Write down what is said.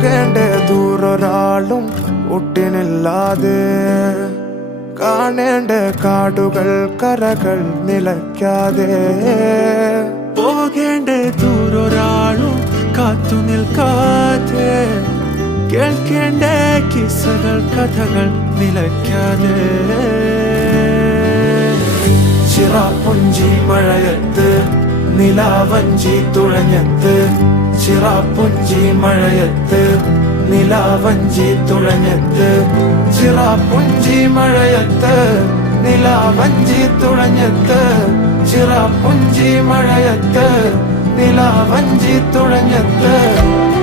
പോകേണ്ട ദൂരൊരാളും ഒട്ടിനില്ലാതെ കാണേണ്ട കാടുകൾ കരകൾ നിലയ്ക്കാതെ പോകേണ്ട ദൂരൊരാളും കാത്തു നിൽക്കാതെ കേൾക്കേണ്ട കിസ്സകൾ കഥകൾ നിലയ്ക്കാതെ ചിറാപ്പുഞ്ചി മഴയത്ത് നിലാവഞ്ചി തുഴഞ്ഞത്ത് ചിറാപ്പുഞ്ചി മഴയത്ത് നിലാവഞ്ചി തുഴഞ്ഞത്ത് ചിറാപ്പുഞ്ചി മഴയത്ത് നിലാവഞ്ചി തുഴഞ്ഞത്ത് ചിറാപ്പുഞ്ചി മഴയത്ത് നിലാവഞ്ചി തുഴഞ്ഞത്ത്